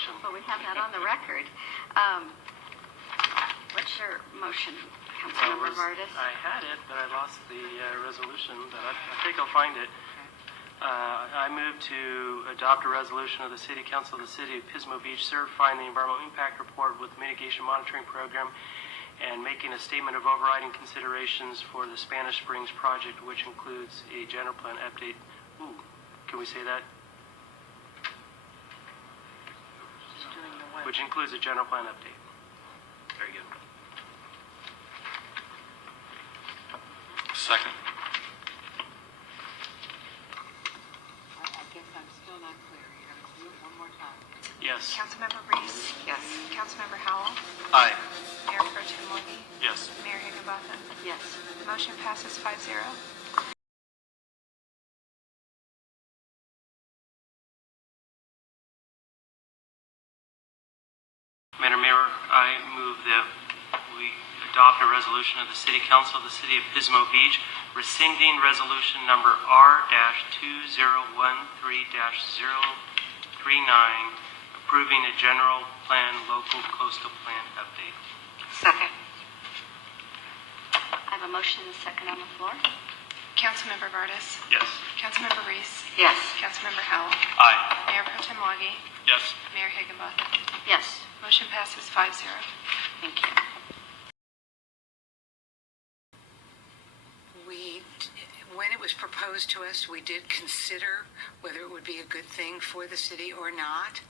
motion. Well, we have that on the record. What's your motion, Councilmember Vardas? I had it, but I lost the resolution, but I think I'll find it. I move to adopt a resolution of the City Council of the City of Pismo Beach certifying the environmental impact report with mitigation monitoring program and making a statement of overriding considerations for the Spanish Springs project, which includes a general plan update. Ooh, can we say that? Which includes a general plan update. Very good. Second. I guess I'm still not clear. You're going to do it one more time. Yes. Councilmember Reese? Yes. Councilmember Howell? Aye. Mayor Pro Tem Morgan? Yes. Mayor Higginbotham? Yes. Motion passes 5-0. Madam Mayor, I move that we adopt a resolution of the City Council of the City of Pismo Beach rescinding resolution number R-2013-039 approving a general plan local coastal plan update. Second. I have a motion and a second on the floor. Councilmember Vardas? Yes. Councilmember Reese? Yes. Councilmember Howell? Aye. Mayor Pro Tem Morgan? Yes. Mayor Higginbotham? Yes. Motion passes 5-0. Thank you. When it was proposed to us, we did consider whether it would be a good thing for the city or not.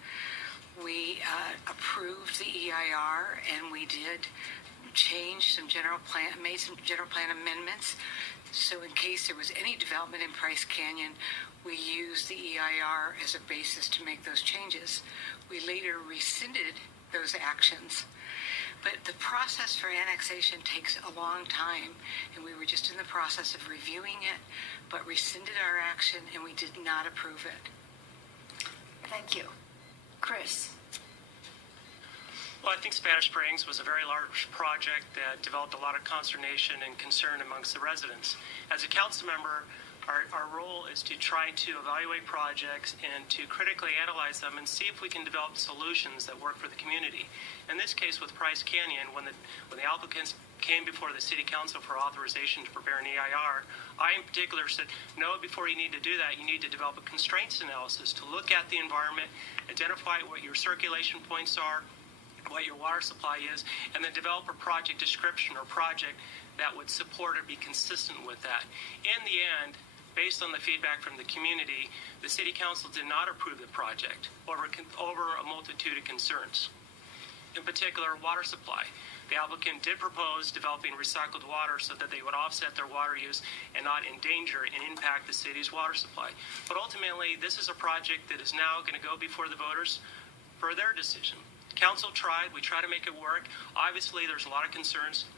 We approved the EIR, and we did change some made some general plan amendments. So in case there was any development in Price Canyon, we used the EIR as a basis to make those changes. We later rescinded those actions. But the process for annexation takes a long time, and we were just in the process of reviewing it, but rescinded our action, and we did not approve it. Thank you. Chris? Well, I think Spanish Springs was a very large project that developed a lot of consternation and concern amongst the residents. As a council member, our role is to try to evaluate projects and to critically analyze them and see if we can develop solutions that work for the community. In this case with Price Canyon, when the applicants came before the City Council for authorization to prepare an EIR, I in particular said, no, before you need to do that, you need to develop a constraints analysis to look at the environment, identify what your circulation points are, what your water supply is, and then develop a project description or project that would support or be consistent with that. In the end, based on the feedback from the community, the City Council did not approve the project over a multitude of concerns. In particular, water supply. The applicant did propose developing recycled water so that they would offset their water use and not endanger and impact the city's water supply. But ultimately, this is a project that is now going to go before the voters for their decision. Council tried. We tried to make it work. Obviously, there's a lot of concerns,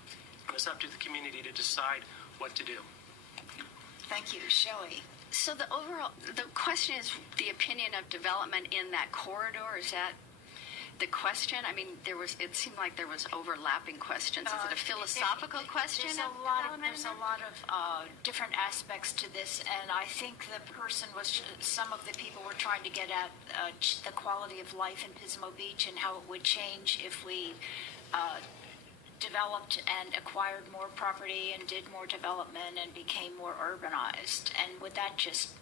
and it's up to the community to decide what to do. Thank you. Shelley? So the question is the opinion of development in that corridor. Is that the question? I mean, it seemed like there was overlapping questions. Is it a philosophical question? There's a lot of different aspects to this, and I think some of the people were trying to get at the quality of life in Pismo Beach and how it would change if we developed and acquired more property and did more development and became more urbanized. And would that just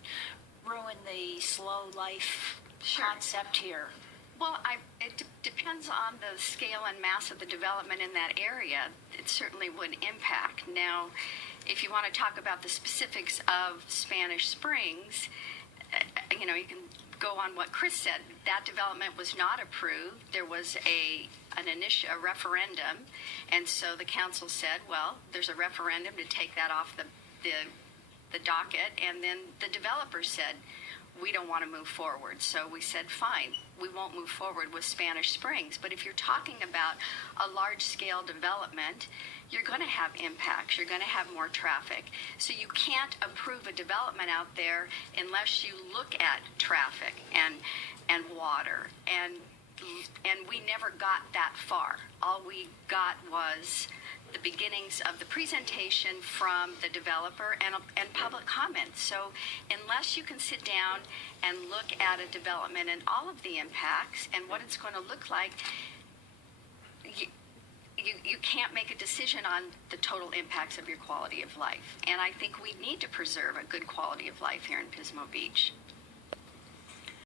ruin the slow life concept here? Well, it depends on the scale and mass of the development in that area. It certainly would impact. Now, if you want to talk about the specifics of Spanish Springs, you can go on what Chris said. That development was not approved. There was a referendum, and so the council said, well, there's a referendum to take that off the docket, and then the developer said, we don't want to move forward. So we said, fine, we won't move forward with Spanish Springs. But if you're talking about a large-scale development, you're going to have impacts. You're going to have more traffic. So you can't approve a development out there unless you look at traffic and water. And we never got that far. All we got was the beginnings of the presentation from the developer and public comment. So unless you can sit down and look at a development and all of the impacts and what it's going to look like, you can't make a decision on the total impacts of your quality of life. And I think we need to preserve a good quality of life here in Pismo Beach.